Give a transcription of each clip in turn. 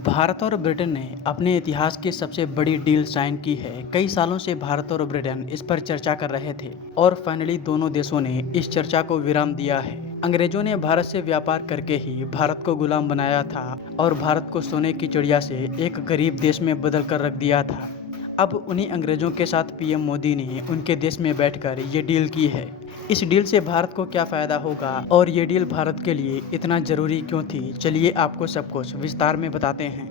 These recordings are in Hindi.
भारत और ब्रिटेन ने अपने इतिहास की सबसे बड़ी डील साइन की है। कई सालों से भारत और ब्रिटेन इस पर चर्चा कर रहे थे और फाइनली दोनों देशों ने इस चर्चा को विराम दिया है। अंग्रेजों ने भारत से व्यापार करके ही भारत को गुलाम बनाया था और भारत को सोने की चिड़िया से एक गरीब देश में बदल कर रख दिया था। अब उन्हीं अंग्रेजों के साथ पीएम मोदी ने उनके देश में बैठकर ये डील की है। इस डील से भारत को क्या फ़ायदा होगा और ये डील भारत के लिए इतना ज़रूरी क्यों थी, चलिए आपको सब कुछ विस्तार में बताते हैं।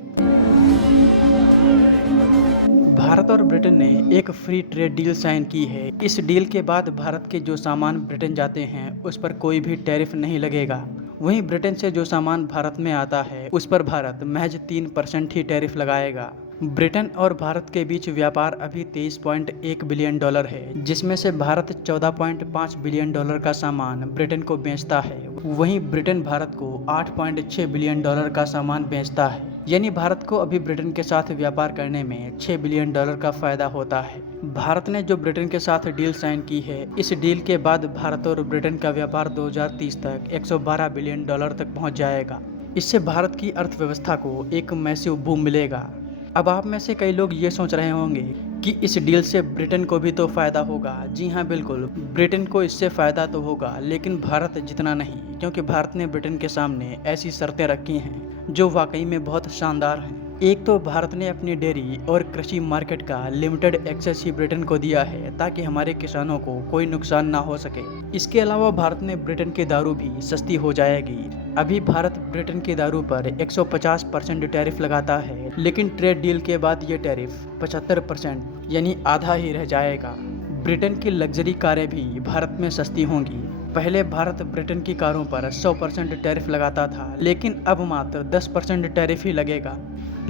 भारत और ब्रिटेन ने एक फ्री ट्रेड डील साइन की है। इस डील के बाद भारत के जो सामान ब्रिटेन जाते हैं उस पर कोई भी टैरिफ नहीं लगेगा। वहीं ब्रिटेन से जो सामान भारत में आता है उस पर भारत महज 3% ही टैरिफ लगाएगा। ब्रिटेन और भारत के बीच व्यापार अभी 23.1 बिलियन डॉलर है, जिसमें से भारत 14.5 बिलियन डॉलर का सामान ब्रिटेन को बेचता है। वहीं ब्रिटेन भारत को 8.6 बिलियन डॉलर का सामान बेचता है, यानी भारत को अभी ब्रिटेन के साथ व्यापार करने में 6 बिलियन डॉलर का फायदा होता है। भारत ने जो ब्रिटेन के साथ डील साइन की है, इस डील के बाद भारत और ब्रिटेन का व्यापार 2030 तक 112 बिलियन डॉलर तक पहुंच जाएगा। इससे भारत की अर्थव्यवस्था को एक मैसिव बूम मिलेगा। अब आप में से कई लोग ये सोच रहे होंगे कि इस डील से ब्रिटेन को भी तो फ़ायदा होगा। जी हाँ, बिल्कुल, ब्रिटेन को इससे फ़ायदा तो होगा, लेकिन भारत जितना नहीं, क्योंकि भारत ने ब्रिटेन के सामने ऐसी शर्तें रखी हैं जो वाकई में बहुत शानदार हैं। एक तो भारत ने अपनी डेयरी और कृषि मार्केट का लिमिटेड एक्सेस ही ब्रिटेन को दिया है, ताकि हमारे किसानों को कोई नुकसान ना हो सके। इसके अलावा भारत ने ब्रिटेन की दारू भी सस्ती हो जाएगी। अभी भारत ब्रिटेन की दारू पर 150% टैरिफ लगाता है, लेकिन ट्रेड डील के बाद ये टैरिफ 75% यानी आधा ही रह जाएगा। ब्रिटेन की लग्जरी कारें भी भारत में सस्ती होंगी। पहले भारत ब्रिटेन की कारों पर 100% टैरिफ लगाता था, लेकिन अब मात्र 10% टैरिफ ही लगेगा।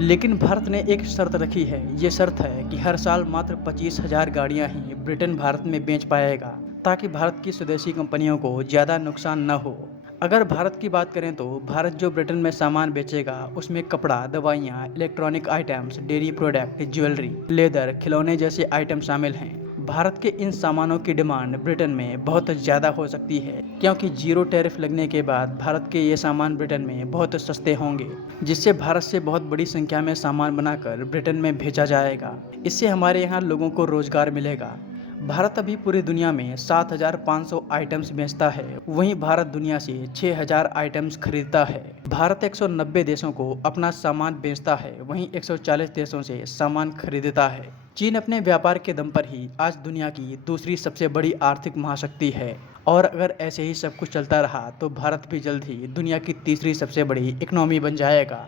लेकिन भारत ने एक शर्त रखी है। ये शर्त है कि हर साल मात्र 25,000 गाड़ियाँ ही ब्रिटेन भारत में बेच पाएगा, ताकि भारत की स्वदेशी कंपनियों को ज़्यादा नुकसान न हो। अगर भारत की बात करें तो भारत जो ब्रिटेन में सामान बेचेगा उसमें कपड़ा, दवाइयाँ, electronic items, dairy product, jewellery, leather, खिलौने जैसे आइटम शामिल हैं। भारत के इन सामानों की डिमांड ब्रिटेन में बहुत ज़्यादा हो सकती है, क्योंकि जीरो टैरिफ लगने के बाद भारत के ये सामान ब्रिटेन में बहुत सस्ते होंगे, जिससे भारत से बहुत बड़ी संख्या में सामान बनाकर ब्रिटेन में भेजा जाएगा। इससे हमारे यहाँ लोगों को रोजगार मिलेगा। भारत अभी पूरी दुनिया में 7,500 आइटम्स बेचता है, वहीं भारत दुनिया से 6,000 आइटम्स खरीदता है। भारत 190 देशों को अपना सामान बेचता है, वहीं 140 देशों से सामान खरीदता है। चीन अपने व्यापार के दम पर ही आज दुनिया की दूसरी सबसे बड़ी आर्थिक महाशक्ति है, और अगर ऐसे ही सब कुछ चलता रहा तो भारत भी जल्द ही दुनिया की तीसरी सबसे बड़ी इकोनॉमी बन जाएगा।